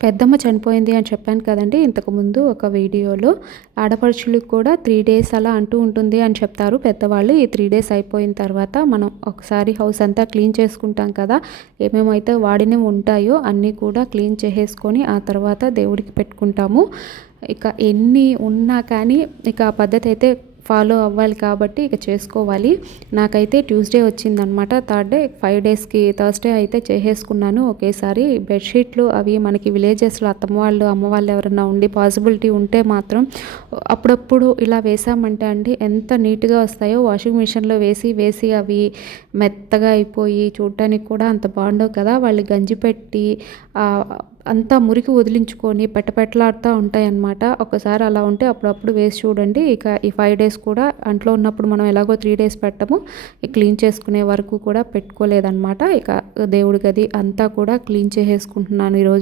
పెద్దమ్మ చనిపోయింది అని చెప్పాను కదండీ ఇంతకుముందు ఒక వీడియోలో. ఆడపడుచులకు కూడా 3 డేస్ అలా అంటూ ఉంటుంది అని చెప్తారు పెద్దవాళ్ళు. ఈ 3 డేస్ అయిపోయిన తర్వాత మనం ఒకసారి హౌస్ అంతా క్లీన్ చేసుకుంటాం కదా! ఏమేమైతే వాడినవి ఉంటాయో అన్నీ కూడా క్లీన్ చేసేసుకొని ఆ తర్వాత దేవుడికి పెట్టుకుంటాము. ఇక ఎన్ని ఉన్నా కానీ ఇక ఆ పద్ధతి అయితే ఫాలో అవ్వాలి కాబట్టి ఇక చేసుకోవాలి. నాకైతే ట్యూస్డే వచ్చిందనమాట. థర్డ్ డే 5 డేస్‌కి థర్స్‌డే అయితే చేసేసుకున్నాను ఒకేసారి. బెడ్‌షీట్లు అవి మనకి విలేజెస్‌లో అత్తమ్మ వాళ్ళు, అమ్మ వాళ్ళు ఎవరైనా ఉండి పాసిబిలిటీ ఉంటే మాత్రం అప్పుడప్పుడు ఇలా వేసామంటే అండి ఎంత నీట్‌గా వస్తాయో. వాషింగ్ మిషన్‌లో వేసి అవి మెత్తగా అయిపోయి చూడటానికి కూడా అంత బాగుండవు కదా! వాళ్ళు గంజి పెట్టి అంతా మురికి వదిలించుకొని పెట్టపెట్టలాడుతూ ఉంటాయన్నమాట. ఒకసారి అలా ఉంటే అప్పుడప్పుడు వేసి చూడండి. ఇక ఈ 5 డేస్ కూడా అంట్లో ఉన్నప్పుడు మనం ఎలాగో 3 డేస్ పెట్టము. క్లీన్ చేసుకునే వరకు కూడా పెట్టుకోలేదన్నమాట. ఇక దేవుడి గది అంతా కూడా క్లీన్ చేసేసుకుంటున్నాను ఈరోజు.